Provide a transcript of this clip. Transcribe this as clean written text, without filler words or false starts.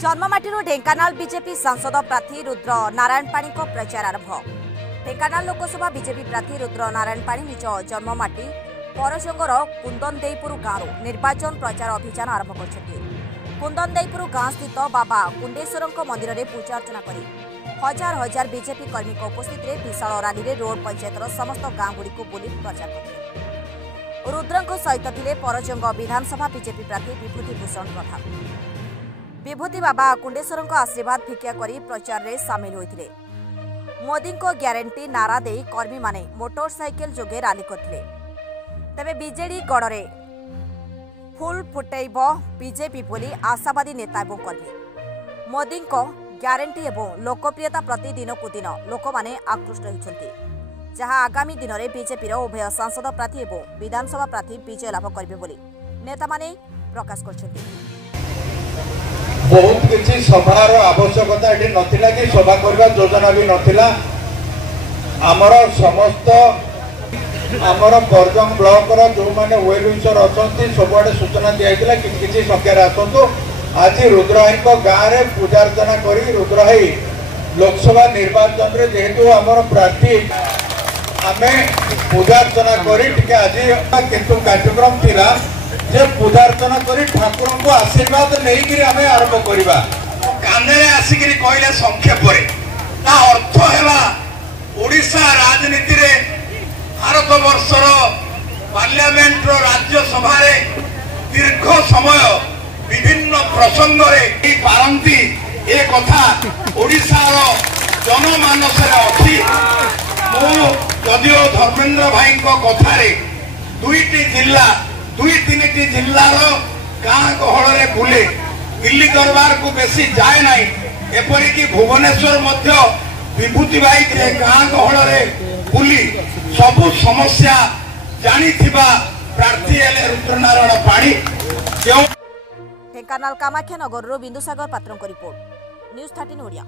जन्ममाटी Dhenkanal BJP सांसद प्रार्थी रुद्र नारायण पाणी प्रचार आरंभ। ढेंकानाल लोकसभा बीजेपी प्रार्थी रुद्र नारायण पाणी निज जन्ममाटी परजंगर कुंदनदेईपुर गांव निर्वाचन प्रचार अभियान आरंभ कर कुंदनदेईपुर गांव स्थित बाबा कुंडेश्वर मंदिर में पूजा अर्चना कर हजार हजार बीजेपी कर्मी उपस्थित विशाल रैली में रोड पंचायतर समस्त गाँवगुड़ी बुली प्रचार करते। रुद्र सहित थे परजंग विधानसभा बीजेपी प्रार्थी विभूति भूषण प्रधान। विभूति बाबा कुंडेश्वर आशीर्वाद भिक्षा कर प्रचार में सामिल होते। मोदी को ग्यारंटी नारा दे कर्मी माने मोटरसाइकेल जोगे रैली करते। तेबे बीजेडी गढ़ फुल फुटेब बीजेपी बोली आशावादी नेता और कर्मी। मोदी को ग्यारंटी एवं लोकप्रियता प्रति दिन को दिन लोक माने आकृष्ट होती, जहां आगामी दिन में बीजेपी उभय सांसद प्रार्थी और विधानसभा प्रार्थी विजय लाभ करेंगे बोली नेता माने प्रकाश करछथि। बहुत किसी सभार आवश्यकता ये नथिला कि सभा करबा योजना भी नथिला। आमर समस्त आमर परजंग ब्लॉक जो मैंने वेल विशर अच्छा सबुआड़े सूचना दिखाई किसी संख्यार आसतु। आज रुद्रहाई गाँव में पूजा अर्चना कर रुद्रहाई लोकसभा निर्वाचन में जेहेतु आमर प्रार्थी आम पूजा अर्चना कर आज किंतु कार्यक्रम थिला जे पूजा अर्चना कर ठाकुर को आशीर्वाद नहीं आम आरंभ करवा। काने आसिक कहले संक्षेप अर्थ है ओडिशा राजनीति रे भारत वर्षर पार्लियामेंट राज्यसभा दीर्घ समय विभिन्न प्रसंग पारंती ए कथा ओडिशार जनमानस अच्छी। जदिओ धर्मेंद्र भाई कथार दुईटी जिला दुई तीन जिलार गाँ गहल बुले दिल्ली दरबार को बेसी जाए ना। एपरिक भुवनेश्वर विभूति भाई गाँ गहल बुली सबु समस्या जानी प्रार्थी रुद्रनारायण पाणी। ढेंकानाल कामाख्यानगर बिंदुसागर पात्र रिपोर्ट न्यूज 13 ओडिया।